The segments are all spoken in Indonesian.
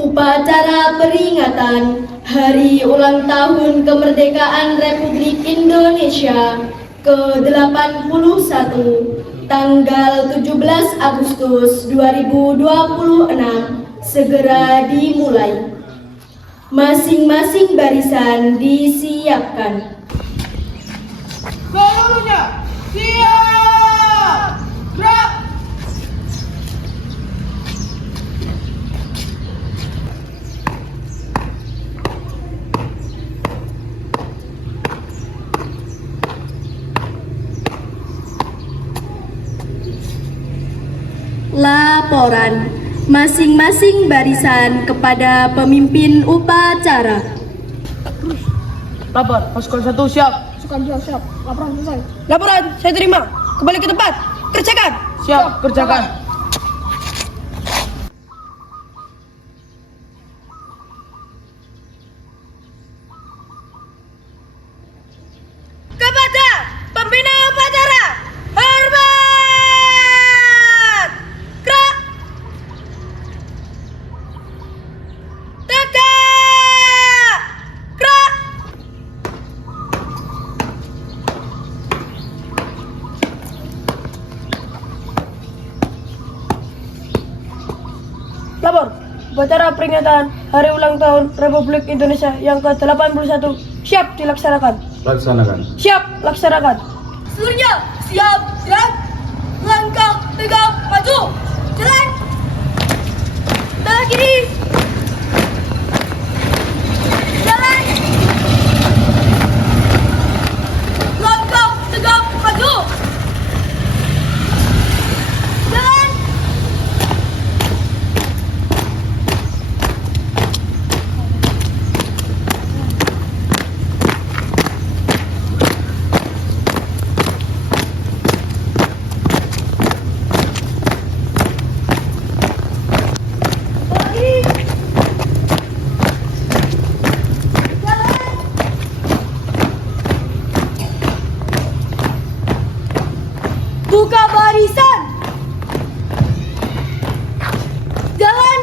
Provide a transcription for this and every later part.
Upacara peringatan Hari Ulang Tahun Kemerdekaan Republik Indonesia ke-81 tanggal 17 Agustus 2026 segera dimulai. Masing-masing barisan disiapkan. Seluruhnya siap! Gerak! Laporan masing-masing barisan kepada pemimpin upacara. Lapor, pasukan 1 siap. Pasukan 2 siap. Laporan selesai. Laporan saya terima. Kembali ke tempat. Kerjakan. Siap, kerjakan. Kepada pembina upacara, hormat. Gerak. Tegak. Gerak. Lapor, upacara peringatan Hari Ulang Tahun Republik Indonesia yang ke-81 siap dilaksanakan. Laksanakan. Siap laksanakan. Seluruhnya siap. Gerak. Langkah tegak maju. Jalan. Tangan kiri. Jalan. Langkah tegak maju. Jalan. Buka barisan. Jalan.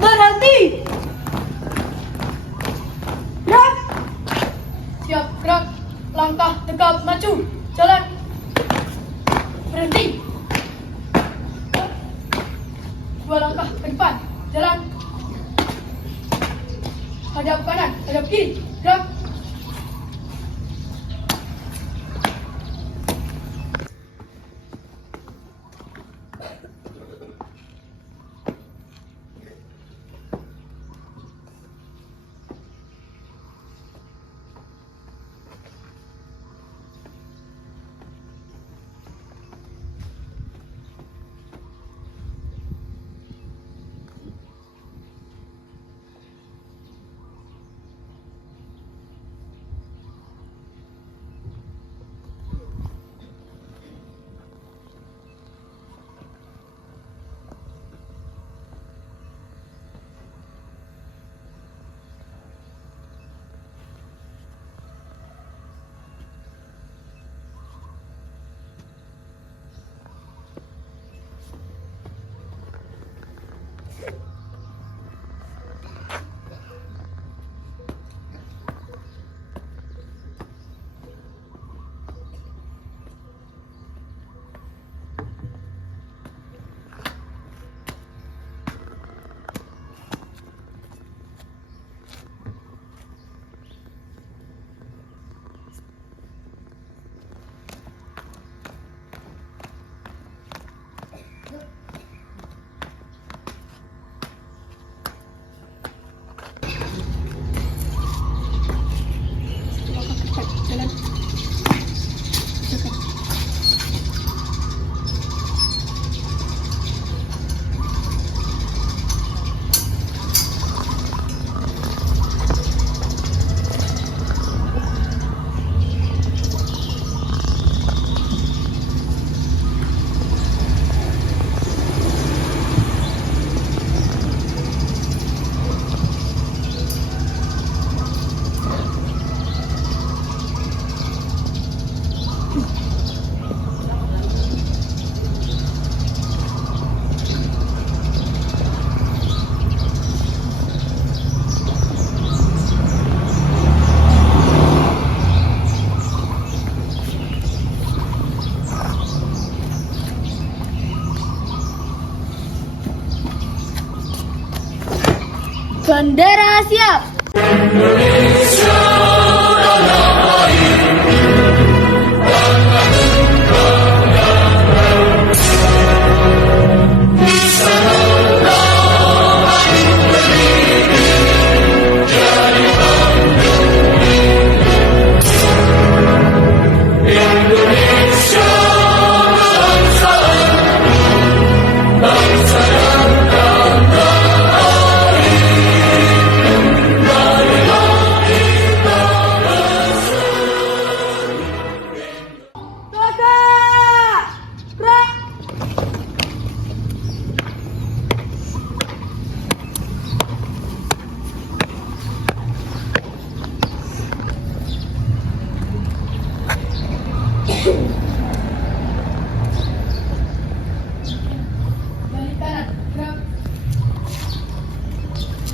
Berhenti. Gerak. Siap gerak. Langkah tegap maju. Jalan. Berhenti. 2 langkah ke depan. Jalan. Hadap kanan, hadap kiri. Gerak. Bendera siap. Balik kanan, gerak.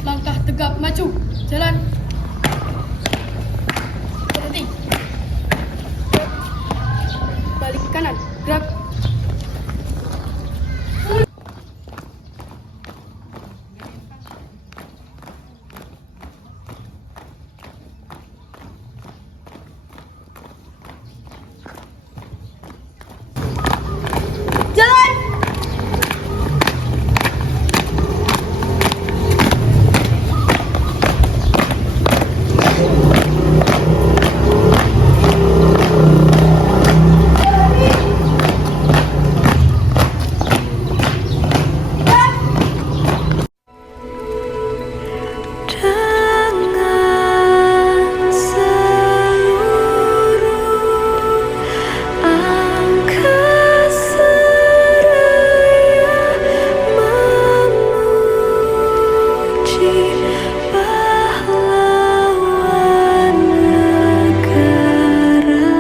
Langkah tegap maju, jalan. Berhenti. Balik kanan, gerak. Jalan. Dengan seluruh angkasa raya memuji pahlawan negara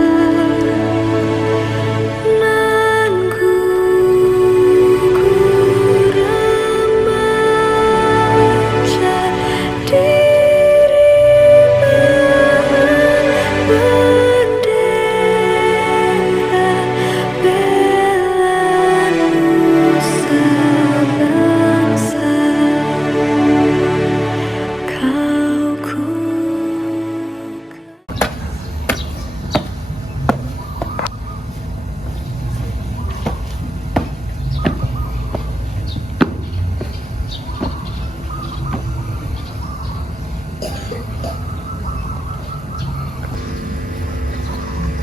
nan gugur remaja diri bendera bela nusa bangsa kau ku.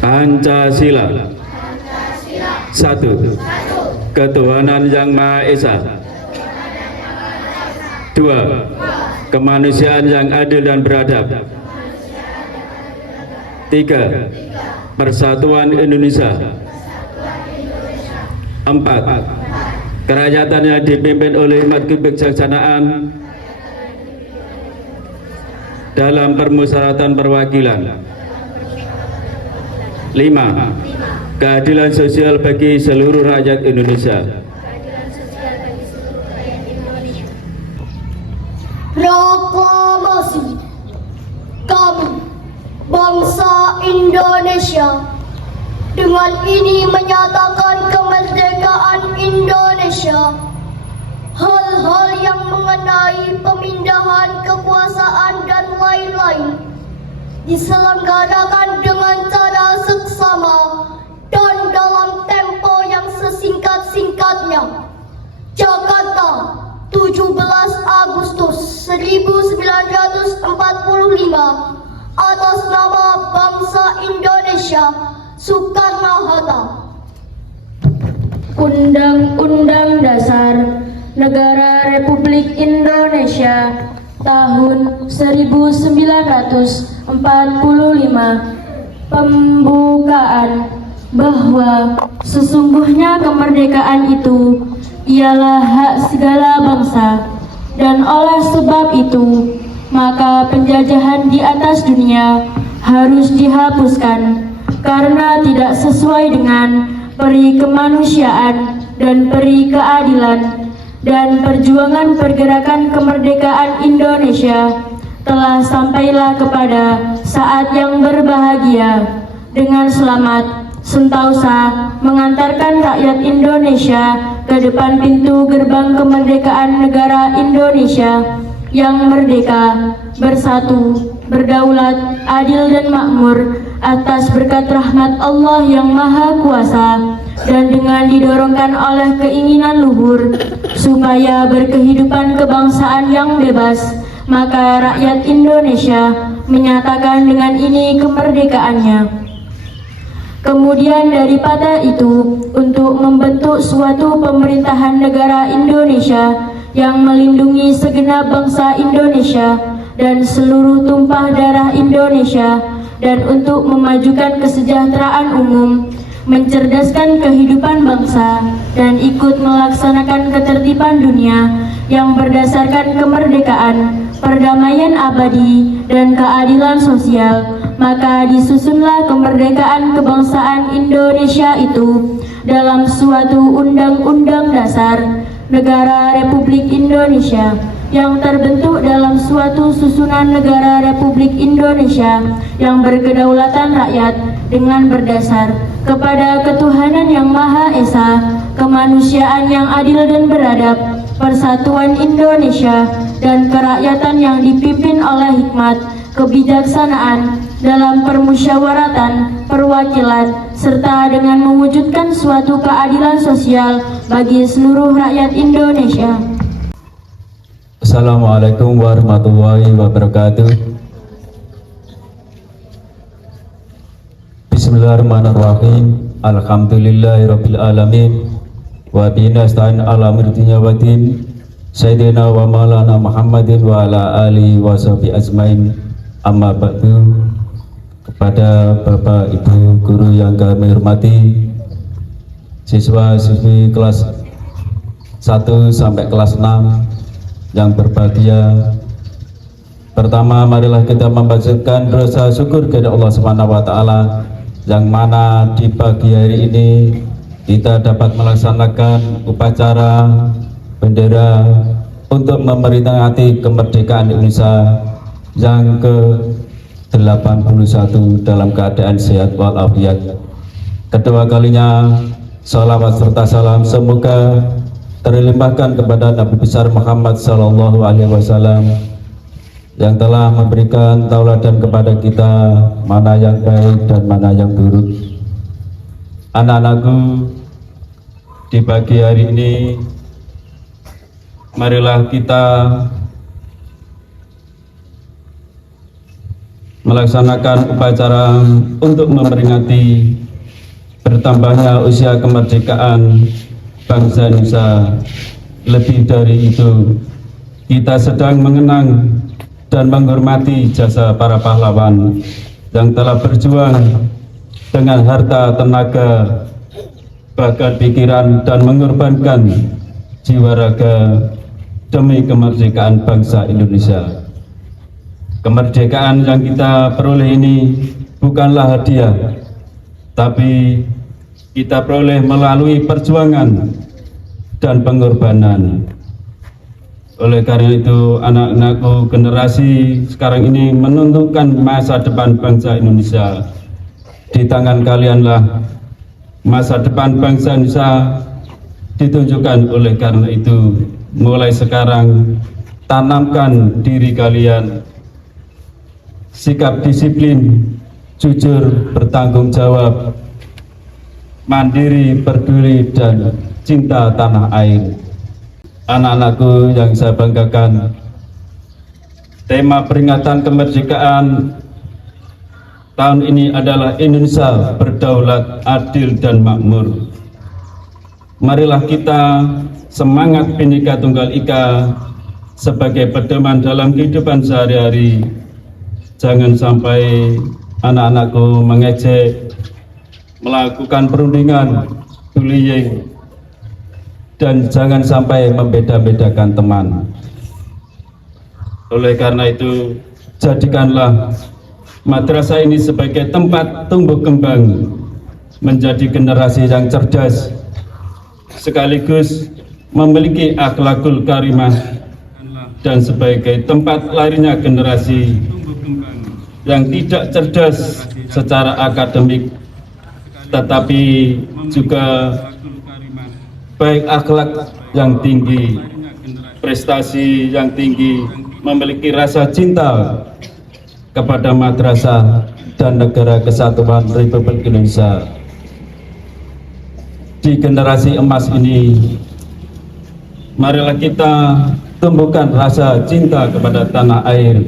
Pancasila. Satu. Ketuhanan Yang Maha Esa. Dua. Kemanusiaan yang adil dan beradab. Tiga. Persatuan Indonesia. Empat. Kerakyatan yang dipimpin oleh hikmat kebijaksanaan dalam permusyawaratan perwakilan. 5. Keadilan sosial bagi seluruh rakyat Indonesia. Proklamasi kami bangsa Indonesia dengan ini menyatakan kemerdekaan Indonesia. Hal-hal yang mengenai pemindahan kekuasaan dan lain-lain diselenggarakan dengan cara seksama dan dalam tempo yang sesingkat-singkatnya. Jakarta, 17 Agustus 1945, atas nama bangsa Indonesia, Soekarno-Hatta. Undang-Undang Dasar Negara Republik Indonesia tahun 1945 pembukaan bahwa sesungguhnya kemerdekaan itu ialah hak segala bangsa, dan oleh sebab itu maka penjajahan di atas dunia harus dihapuskan karena tidak sesuai dengan peri kemanusiaan dan peri keadilan, dan perjuangan pergerakan kemerdekaan Indonesia telah sampailah kepada saat yang berbahagia dengan selamat sentausa mengantarkan rakyat Indonesia ke depan pintu gerbang kemerdekaan negara Indonesia yang merdeka, bersatu, berdaulat, adil dan makmur atas berkat rahmat Allah yang Maha Kuasa, dan dengan didorongkan oleh keinginan luhur supaya berkehidupan kebangsaan yang bebas, maka rakyat Indonesia menyatakan dengan ini kemerdekaannya. Kemudian daripada itu, untuk membentuk suatu pemerintahan negara Indonesia yang melindungi segenap bangsa Indonesia dan seluruh tumpah darah Indonesia, dan untuk memajukan kesejahteraan umum, mencerdaskan kehidupan bangsa, dan ikut melaksanakan ketertiban dunia yang berdasarkan kemerdekaan, perdamaian abadi, dan keadilan sosial, maka disusunlah kemerdekaan kebangsaan Indonesia itu dalam suatu Undang-Undang Dasar Negara Republik Indonesia yang terbentuk dalam suatu susunan negara Republik Indonesia yang berkedaulatan rakyat dengan berdasar kepada ketuhanan yang Maha Esa, kemanusiaan yang adil dan beradab, persatuan Indonesia, dan kerakyatan yang dipimpin oleh hikmat, kebijaksanaan dalam permusyawaratan, perwakilan, serta dengan mewujudkan suatu keadilan sosial bagi seluruh rakyat Indonesia. Assalamualaikum warahmatullahi wabarakatuh. Bismillahirrahmanirrahim. Alhamdulillahirabbil alamin. Wa bihi nasta'in ala umuri dunya waddin. Sayyidina wa maulana Muhammadin wa ala alihi wa sahbihi ajmain. Amma ba'du. Kepada Bapak Ibu guru yang kami hormati, siswa-siswi kelas 1 sampai kelas 6 yang berbahagia. Pertama, marilah kita membacakan rasa syukur kepada Allah Subhanahu wa taala yang mana di pagi hari ini kita dapat melaksanakan upacara bendera untuk memperingati kemerdekaan Indonesia yang ke-81 dalam keadaan sehat walafiat. Kedua kalinya salawat serta salam semoga terlimpahkan kepada Nabi besar Muhammad Sallallahu Alaihi Wasallam yang telah memberikan tauladan kepada kita mana yang baik dan mana yang buruk. Anak-anakku, di pagi hari ini marilah kita melaksanakan upacara untuk memperingati bertambahnya usia kemerdekaan bangsa Indonesia. Lebih dari itu, kita sedang mengenang dan menghormati jasa para pahlawan yang telah berjuang dengan harta, tenaga, bahkan pikiran, dan mengorbankan jiwa raga demi kemerdekaan bangsa Indonesia. Kemerdekaan yang kita peroleh ini bukanlah hadiah, tapi kita peroleh melalui perjuangan dan pengorbanan. Oleh karena itu, anak-anakku, generasi sekarang ini menentukan masa depan bangsa Indonesia. Di tangan kalianlah masa depan bangsa Indonesia ditunjukkan. Oleh karena itu, mulai sekarang tanamkan diri kalian sikap disiplin, jujur, bertanggung jawab, mandiri, peduli, dan cinta tanah air. Anak-anakku yang saya banggakan, tema peringatan kemerdekaan tahun ini adalah Indonesia berdaulat, adil, dan makmur. Marilah kita semangat Bhinneka Tunggal Ika sebagai pedoman dalam kehidupan sehari-hari. Jangan sampai anak-anakku mengejek, melakukan perundingan, bullying, dan jangan sampai membeda-bedakan teman. Oleh karena itu, jadikanlah madrasah ini sebagai tempat tumbuh kembang menjadi generasi yang cerdas, sekaligus memiliki akhlakul karimah, dan sebagai tempat lahirnya generasi yang tidak cerdas secara akademik, tetapi juga baik akhlak yang tinggi, prestasi yang tinggi, memiliki rasa cinta kepada madrasah dan negara kesatuan Republik Indonesia. Di generasi emas ini, marilah kita tumbuhkan rasa cinta kepada tanah air.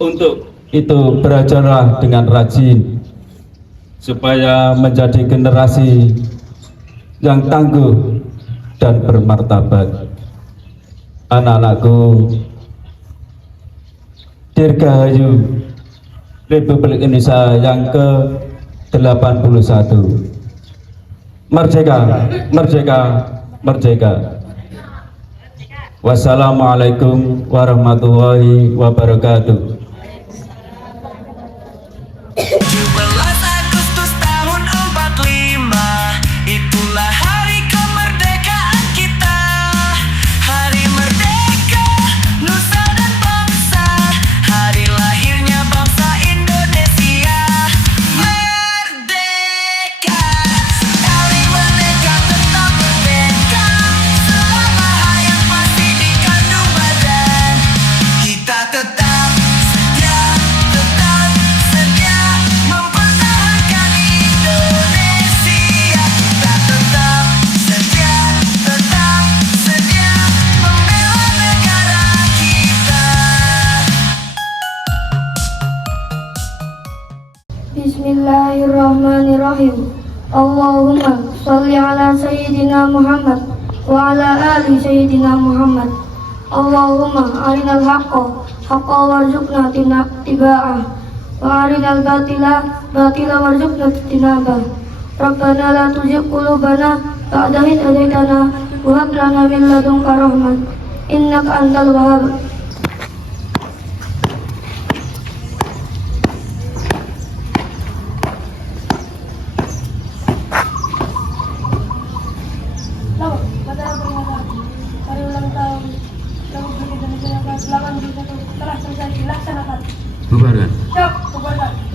Untuk itu belajarlah dengan rajin supaya menjadi generasi yang tangguh dan bermartabat. Anak-anakku, Dirgahayu Republik Indonesia yang ke-81. Merdeka, merdeka, merdeka. Wassalamualaikum warahmatullahi wabarakatuh. 17 Agustus tahun 45, itulah hari kemerdekaan kita. Hari merdeka, nusa dan bangsa, hari lahirnya bangsa Indonesia. Merdeka, sekali merdeka tetap merdeka, selama hayat masih dikandung badan. Kita tetap setia mempertahankan Indonesia. Kita tetap setia membela negara kita. Bismillahirrahmanirrahim. Allahumma sholli ala Sayyidina Muhammad wa ala ali Sayyidina Muhammad. Allahumma arinal haqqa haqqa warzuqna tiba'ah wa arinal batila warzuqna tinabah. Rabbana la tuzigh qulubana ba'da idh hadaitana wa hab lana min ladunka rahmah innaka antal wahhab. Selamat upacara peringatan hari ulang tahun Republik Indonesia yang ke-81 telah selesai dilaksanakan. Bubarkan. Siap, bubarkan.